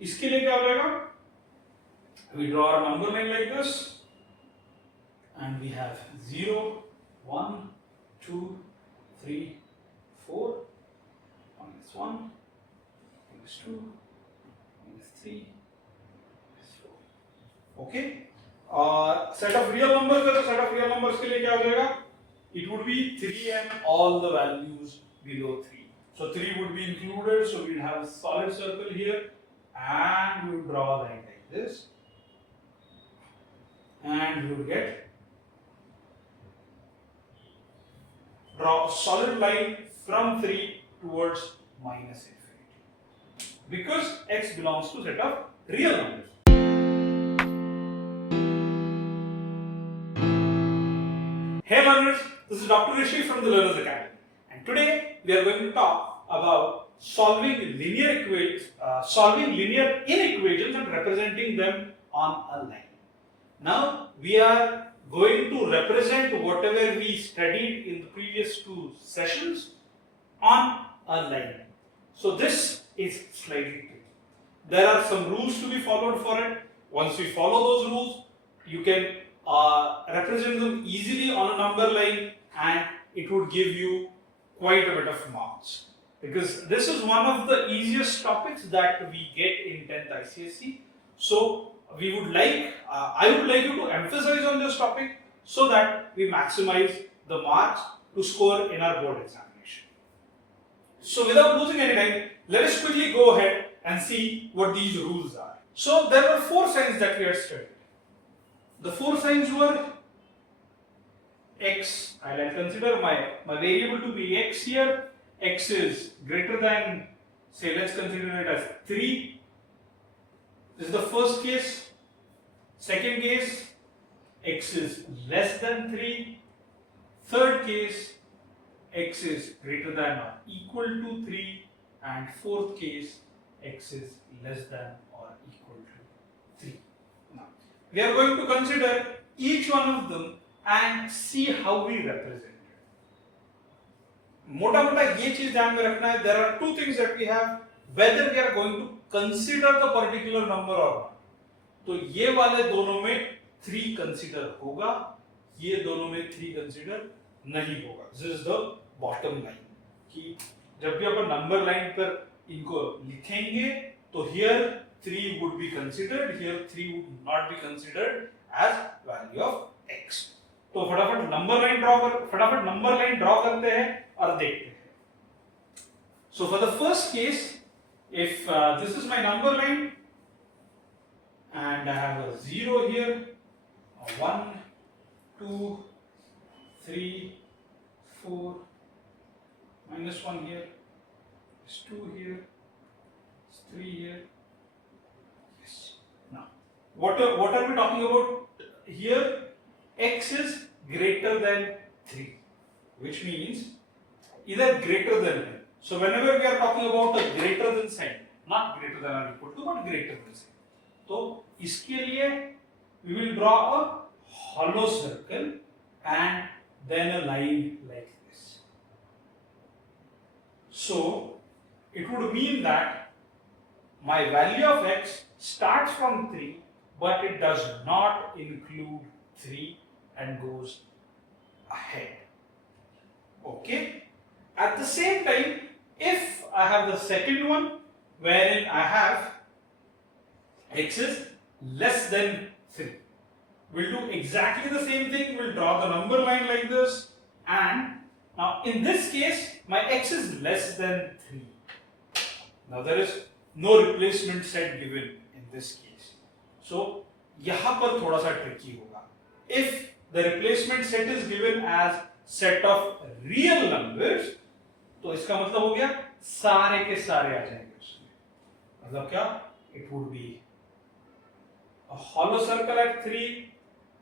इसके लिए क्या हो जाएगा? We draw a number line like this, and we have 0, 1, 2, 3, 4, minus 1, minus 2, minus 3, minus 4. Okay? Set of real numbers है तो set of real numbers के लिए क्या हो जाएगा? It would be 3 and all the values below 3. So 3 would be included, so we'll have a solid circle here, and we will draw a line like this, and we will draw a solid line from 3 towards minus infinity, because x belongs to set of real numbers. Hey learners, this is Dr. Rishi from the Learners Academy, and today we are going to talk about solving linear inequations and representing them on a line. Now we are going to represent whatever we studied in the previous two sessions on a line. So this is slightly tricky. There are some rules to be followed for it. Once we follow those rules, you can represent them easily on a number line, and it would give you quite a bit of marks, because this is one of the easiest topics that we get in 10th ICSE. So we would like, I would like you to emphasize on this topic so that we maximize the marks to score in our board examination. So without losing any time, let us quickly go ahead and see what these rules are. So there were 4 signs that we had studied. The 4 signs were x. I'll consider my variable to be x here. X is greater than, say, let's consider it as 3. This is the first case. Second case, x is less than 3. Third case, x is greater than or equal to 3. And fourth case, x is less than or equal to 3. Now, we are going to consider each one of them and see how we represent it. मोटा मोटा ये चीज ध्यान में रखना है. There are two things that we have, whether we are going to consider the particular number or not. तो ये वाले दोनों में 3 consider होगा, ये दोनों में 3 consider नहीं होगा. This is the bottom line. कि जब भी अपन number line पर इनको लिखेंगे तो here 3 would be considered, here 3 would not be considered as value of x. तो फटाफट नंबर लाइन ड्रॉ करते हैं और देखते हैं. So for the first case, if this is my number line and I have a 0 here, a 1, 2, 3, 4, minus 1 here, is 2 here, is 3 here. Yes. Now, what are we talking about here? X is greater than 3, which means either greater than. So whenever we are talking about a greater than sign, not greater than or equal to, but greater than sign, तो इसके लिए we will draw a hollow circle and then a line like this. So it would mean that my value of x starts from 3, but it does not include 3 and goes ahead. Okay? At the same time, if I have the second one wherein I have x is less than 3, we'll do exactly the same thing. We'll draw the number line like this, and now in this case my x is less than 3. Now there is no replacement set given in this case. So यहाँ पर थोड़ा सा tricky होगा. If the replacement set is given as set of real numbers, तो इसका मतलब हो गया सारे के सारे आ जाएंगे उसमें. मतलब क्या? It would be a hollow circle at 3,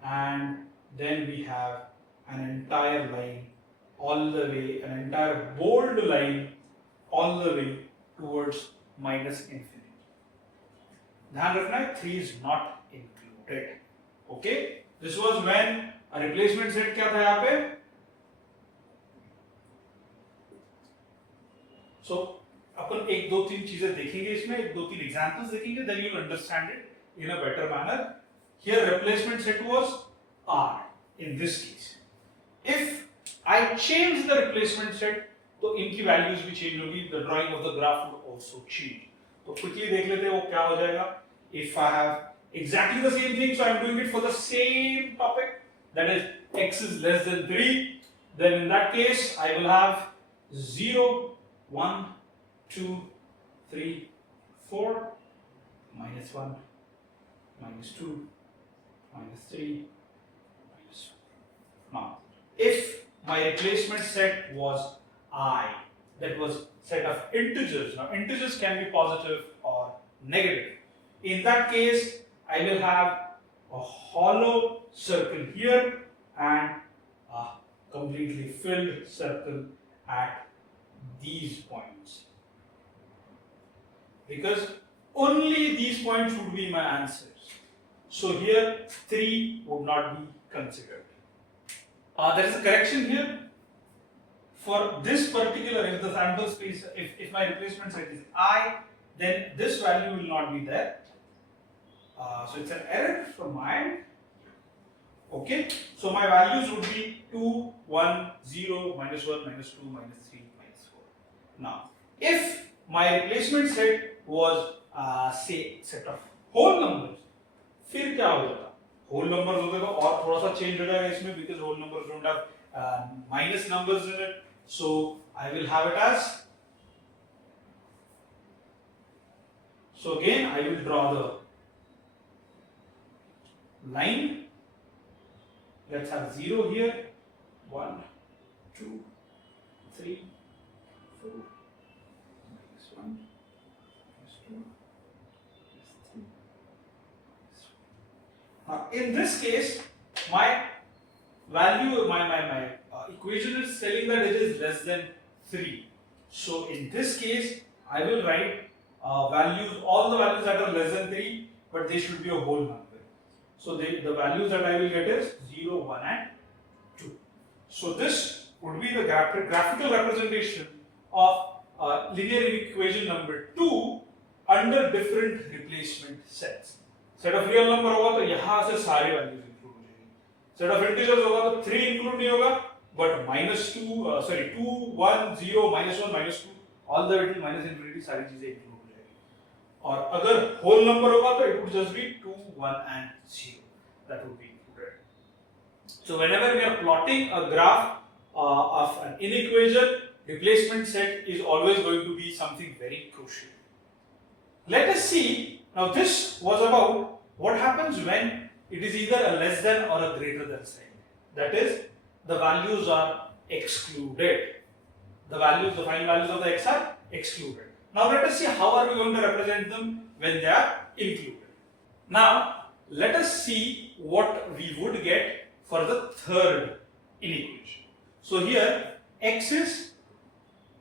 and then we have an entire line all the way, an entire bold line all the way towards minus infinity. ध्यान रखना है 3 is not included. Okay? This was when a replacement set क्या था यहाँ पे? So अपन एक दो तीन चीजें देखेंगे इसमें, एक दो तीन एग्जांपल्स देखेंगे, then you will understand it in a better manner. Here replacement set was R in this case. If I change the replacement set, तो इनकी values भी change होगी, the drawing of the graph would also change. तो quickly देख लेते हैं वो क्या हो जाएगा. If I have exactly the same thing, so I am doing it for the same topic, that is x is less than 3, then in that case I will have 0, 1, 2, 3, 4, minus 1, minus 2, minus 3, minus 1. Now, if my replacement set was I, that was set of integers. Now, integers can be positive or negative. In that case, I will have a hollow circle here and a completely filled circle at these points. Because only these points would be my answers. So here 3 would not be considered. There is a correction here. For this particular, if the sample space, if my replacement set is I, then this value will not be there. So it's an error from my end. Okay, so my values would be 2, 1, 0, minus 1, minus 2, minus 3, minus 4. Now, if my replacement set was say set of whole numbers, फिर क्या हो जाएगा? Whole numbers होते तो और थोड़ा सा change हो जाएगा इसमें, because whole numbers don't have minus numbers in it. So I will have it as. So again, I will draw the line. Let's have 0 here. 1, 2, 3, 4, minus 1, minus 2, minus 3, minus 1. Now, in this case, my value, my equation is telling that it is less than 3. So, in this case, I will write values, all the values that are less than 3, but they should be a whole number. So, the values that I will get is 0, 1 and 2. So, this would be the graphical representation of linear equation number 2 under different replacement sets. Set of real number होगा तो यहाँ से सारे values include हो जाएंगे. Set of integers होगा तो 3 include नहीं होगा, but minus 2, 2, 1, 0, minus 1, minus 2, all the way till minus infinity सारी चीजें include हो जाएंगी. और अगर whole number होगा तो it would just be 2, 1 and 0. That would be included. So whenever we are plotting a graph of an inequation, replacement set is always going to be something very crucial. Let us see, now this was about what happens when it is either a less than or a greater than sign. That is, the values are excluded. The values, the final values of the x are excluded. Now let us see how are we going to represent them when they are included. Now let us see what we would get for the third inequation. So here x is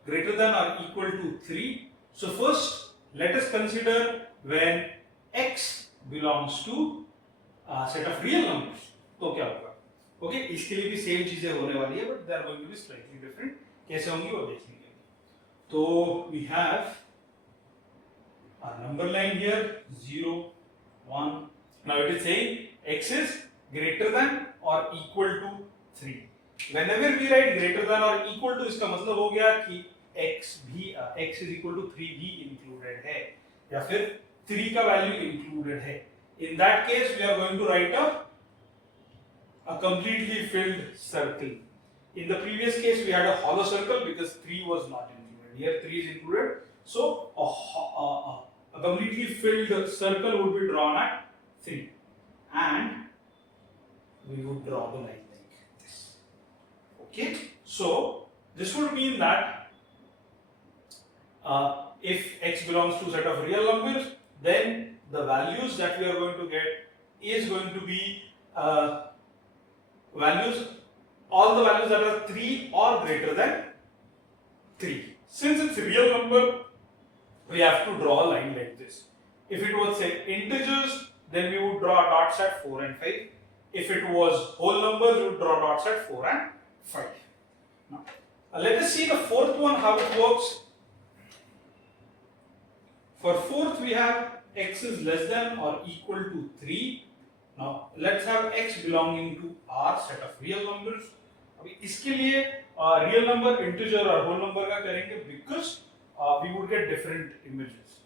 greater than or equal to 3. So first let us consider when x belongs to a set of real numbers. तो क्या होगा? Okay, इसके लिए भी same चीजें होने वाली है, but they are going to be slightly different. कैसे होंगी वो देख लेंगे. तो we have a number line here 0, 1. Now it is saying x is greater than or equal to 3. Whenever we write greater than or equal to, इसका मतलब हो गया कि x is equal to 3 भी included है, या फिर 3 का value included है. In that case, we are going to write a completely filled circle. In the previous case, we had a hollow circle because 3 was not included. Here 3 is included. So a completely filled circle would be drawn at 3, and we would draw the line like this. Okay, so this would mean that if x belongs to a set of real numbers, then the values that we are going to get is going to be values, all the values that are 3 or greater than 3. Since it's a real number, we have to draw a line like this. If it was say integers, then we would draw dots at 4 and 5. If it was whole numbers, we would draw dots at 4 and 5. Now, let us see the fourth one, how it works. For fourth, we have x is less than or equal to 3. Now let's have x belonging to R set of real numbers. अभी इसके लिए real number, integer और whole number का करेंगे because we would get different images.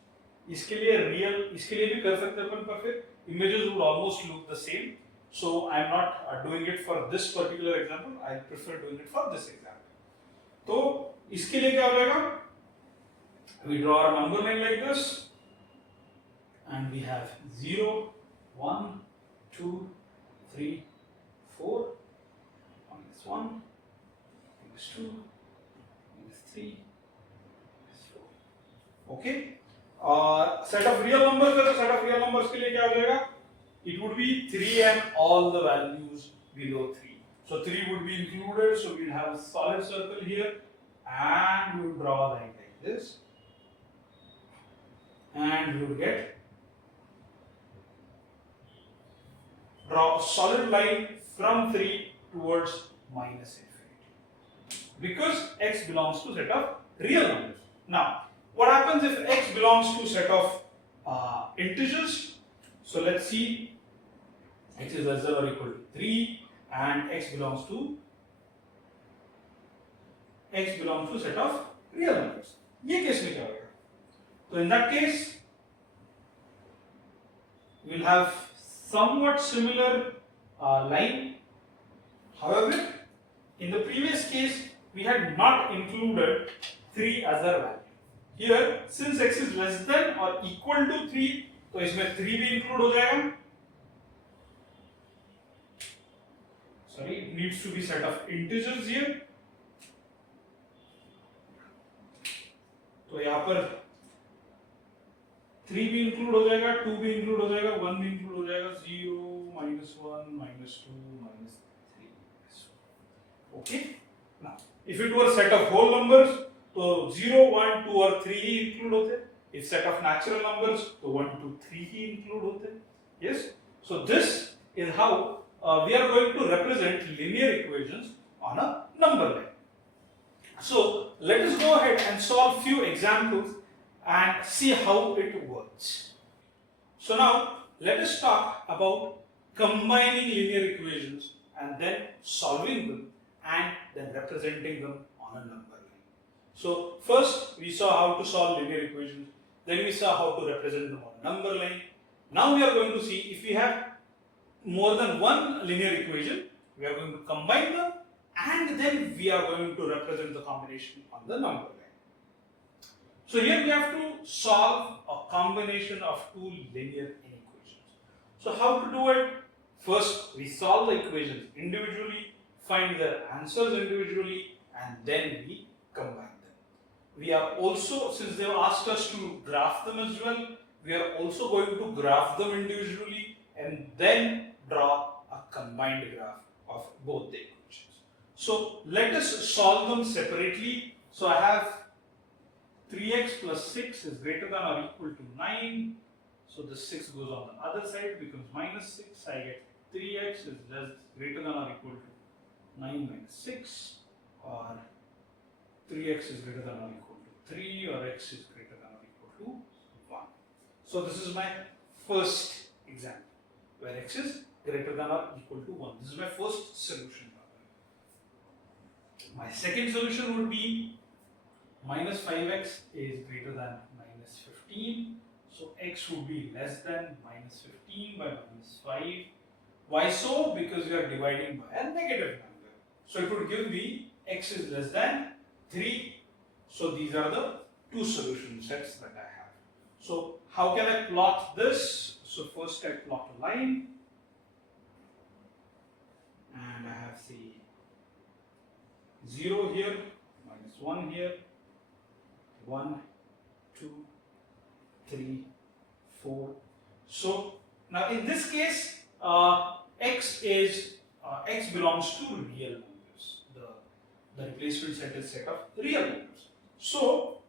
इसके लिए real, इसके लिए भी कर सकते हैं अपन, पर फिर images would almost look the same. So I am not doing it for this particular example. I prefer doing it for this example. तो इसके लिए क्या हो जाएगा? We draw our number line like this, and we have 0, 1, 2, 3, 4, minus 1, minus 2, minus 3, minus 4. Okay. Set of real numbers है तो set of real numbers के लिए क्या हो जाएगा? It would be 3 and all the values below 3. So 3 would be included. So we'll have a solid circle here, and we'll draw a line like this, and we'll get draw a solid line from 3 towards minus infinity because x belongs to set of real numbers. Now, what happens if x belongs to set of integers? So let's see, x is less than or equal to 3 and x belongs to set of real numbers. ये case में क्या होगा? So in that case, we'll have somewhat similar line. However, in the previous case, we had not included 3 as a value. Here, since x is less than or equal to 3, तो इसमें 3 भी include हो जाएगा. Sorry, it needs to be set of integers here. तो यहाँ पर 3 भी include हो जाएगा, 2 भी include हो जाएगा, 1 भी include हो जाएगा, 0, -1, -2, -3. Okay. Now, if it were a set of whole numbers, तो 0, 1, 2 और 3 ही include होते. If set of natural numbers, तो 1, 2, 3 ही include होते. Yes. So this is how we are going to represent linear equations on a number line. So let us go ahead and solve few examples and see how it works. So now let us talk about combining linear equations and then solving them and then representing them on a number line. So first we saw how to solve linear equations, then we saw how to represent them on a number line. Now we are going to see if we have more than one linear equation, we are going to combine them and then we are going to represent the combination on the number line. So here we have to solve a combination of two linear inequations. So how to do it? First, we solve the equations individually, find their answers individually, and then we combine them. We are also, since they have asked us to graph them as well, we are also going to graph them individually and then draw a combined graph of both the equations. So let us solve them separately. So I have 3x plus 6 is greater than or equal to 9. So the 6 goes on the other side, becomes minus 6. I get 3x is greater than or equal to 9 minus 6, or 3x is greater than or equal to 3, or x is greater than or equal to 1. So this is my first example where x is greater than or equal to 1. This is my first solution. My second solution would be minus 5x is greater than minus 15. So x would be less than minus 15 by minus 5. Why so? Because we are dividing by a negative number. So it would give me x is less than 3. So these are the two solution sets that I have. So how can I plot this? So first I plot a line. And I have the 0 here, minus 1 here, 1, 2, 3, 4. So now in this case, x belongs to real numbers. The replacement set is set of real numbers. So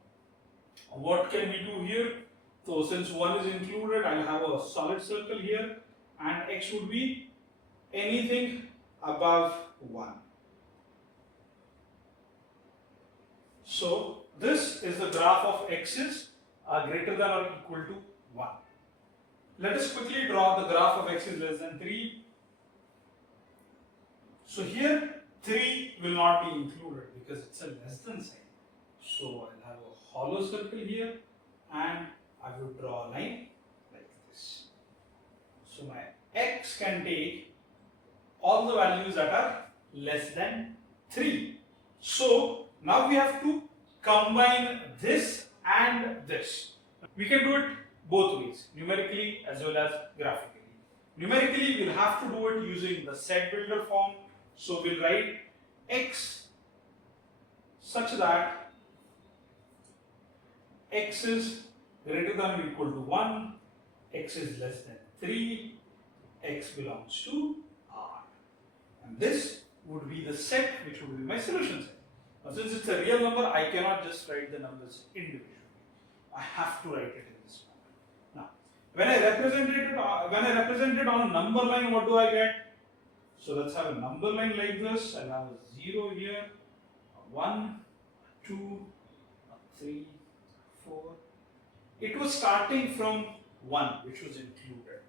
what can we do here? So since 1 is included, I'll have a solid circle here, and x would be anything above 1. So this is the graph of x's are greater than or equal to 1. Let us quickly draw the graph of x is less than 3. So here 3 will not be included because it's a less than sign. So I'll have a hollow circle here and I will draw a line like this. So my x can take all the values that are less than 3. So now we have to combine this and this. We can do it both ways, numerically as well as graphically. Numerically, we'll have to do it using the set builder form. So we'll write x such that x is greater than or equal to 1, x is less than 3, x belongs to R. And this would be the set which would be my solution set. Now, since it's a real number, I cannot just write the numbers individually. I have to write it in this form. Now, when I represent it on a number line, what do I get? So let's have a number line like this. I'll have a 0 here, a 1, 2, a 3, 4. It was starting from 1, which was included.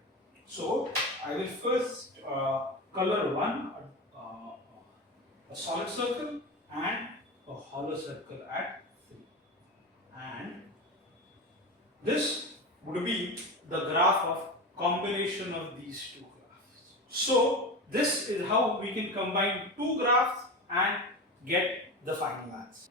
So I will first color one, a solid circle and a hollow circle at 3. And this would be the graph of combination of these two graphs. So this is how we can combine two graphs and get the final answer.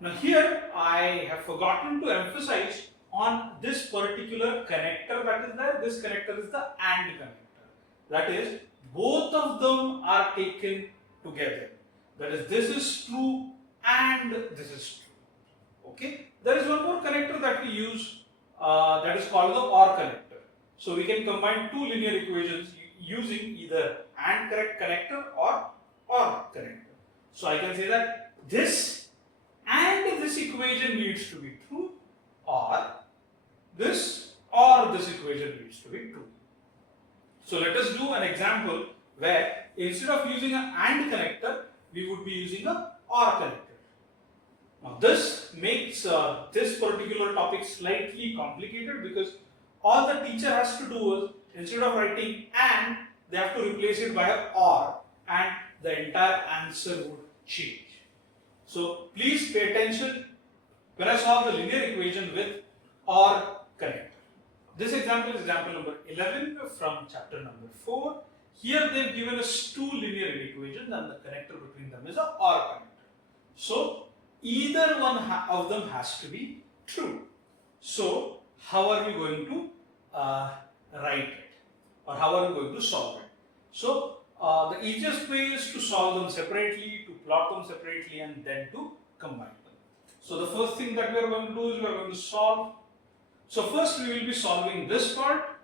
Now here I have forgotten to emphasize on this particular connector that is there. This connector is the AND connector. That is, both of them are taken together. That is, this is true and this is true. Okay. There is one more connector that we use that is called the OR connector. So we can combine two linear equations using either AND correct connector or OR connector. So I can say that this and this equation needs to be true, or this equation needs to be true. So let us do an example where instead of using an AND connector, we would be using a OR connector. Now this makes this particular topic slightly complicated because all the teacher has to do is, instead of writing AND, they have to replace it by a OR and the entire answer would change. So please pay attention when I solve the linear equation with OR connector. This example is example number 11 from chapter number 4. Here they have given us two linear equations and the connector between them is a OR connector. So either one of them has to be true. So how are we going to write it, or how are we going to solve it? So the easiest way is to solve them separately, to plot them separately and then to combine them. So the first thing that we are going to do is we are going to solve. So first we will be solving this part,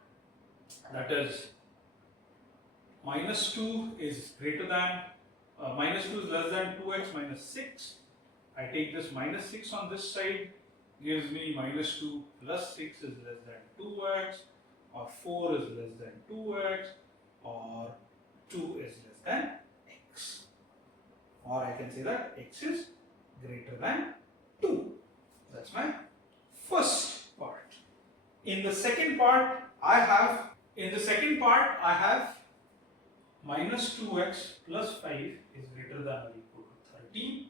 that is minus 2 is greater than, minus 2 is less than 2x minus 6. I take this minus 6 on this side, gives me minus 2 plus 6 is less than 2x, or 4 is less than 2x, or 2 is less than x. Or I can say that x is greater than 2. That's my first part. In the second part, I have minus 2x plus 5 is greater than or equal to 13.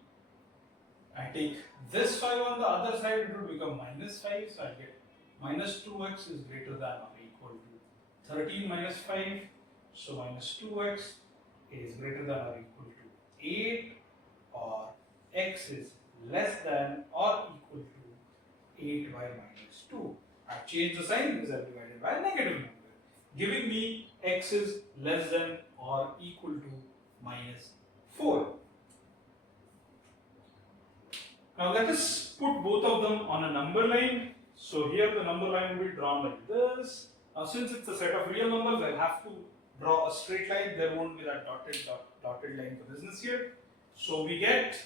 I take this 5 on the other side, it will become minus 5. So I get minus 2x is greater than or equal to 13 minus 5. So minus 2x is greater than or equal to 8, or x is less than or equal to 8 by minus 2. I have changed the sign because I have divided by a negative number, giving me x is less than or equal to minus 4. Now let us put both of them on a number line. So here the number line will be drawn like this. Now since it's a set of real numbers, I'll have to draw a straight line. There won't be that dotted line for business here. So we get,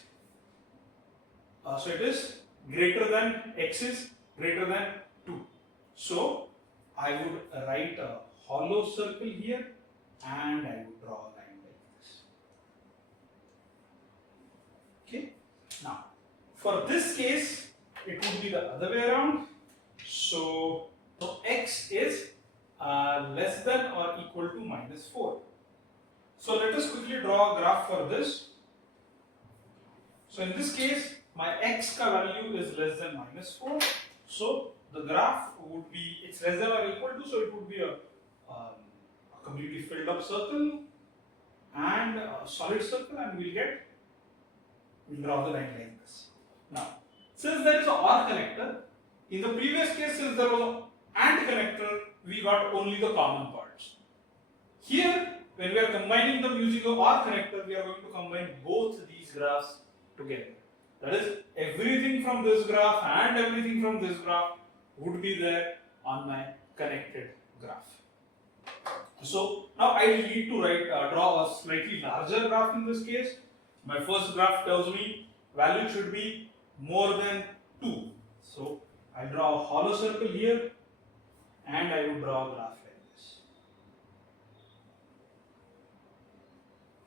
so it is greater than, x is greater than 2. So I would write a hollow circle here and I would draw a line like this. Okay. Now for this case, it would be the other way around. So x is less than or equal to minus 4. So let us quickly draw a graph for this. So in this case, my x ka value is less than minus 4. So the graph would be, it's less than or equal to, so it would be a completely filled up circle and a solid circle, and we'll draw the line like this. Now, since there is a OR connector, in the previous case, since there was an AND connector, we got only the common parts. Here, when we are combining them using a OR connector, we are going to combine both these graphs together. That is, everything from this graph and everything from this graph would be there on my connected graph. So now I need to draw a slightly larger graph in this case. My first graph tells me value should be more than 2. So I draw a hollow circle here and I will draw a graph like this.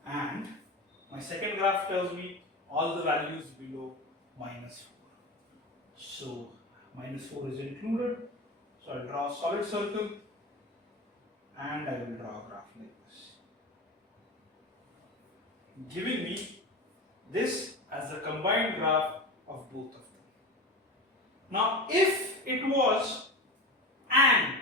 And my second graph tells me all the values below minus 4. So minus 4 is included. So I'll draw a solid circle and I will draw a graph like this, giving me this as the combined graph of both of them. Now if it was AND,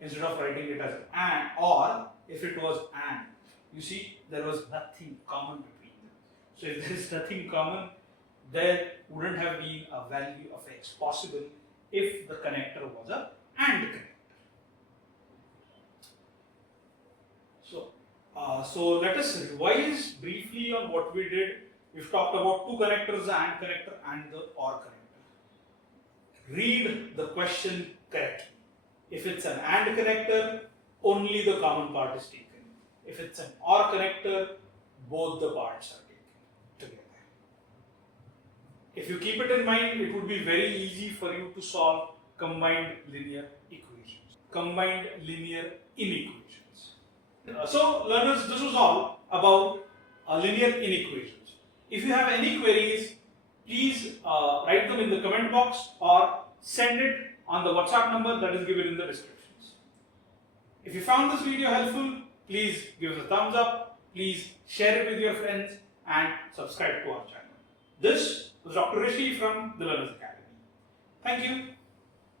instead of writing it as AND, or if it was AND, you see there was nothing common between them. So if there is nothing common, there wouldn't have been a value of x possible if the connector was a AND connector. So let us revise briefly on what we did. We've talked about two connectors, the AND connector and the OR connector. Read the question correctly. If it's an AND connector, only the common part is taken. If it's an OR connector, both the parts are taken together. If you keep it in mind, it would be very easy for you to solve combined linear equations, combined linear inequations. So learners, this was all about linear inequations. If you have any queries, please write them in the comment box or send it on the WhatsApp number that is given in the descriptions. If you found this video helpful, please give us a thumbs up, please share it with your friends and subscribe to our channel. This was Dr. Rishi from the Learners Academy. Thank you.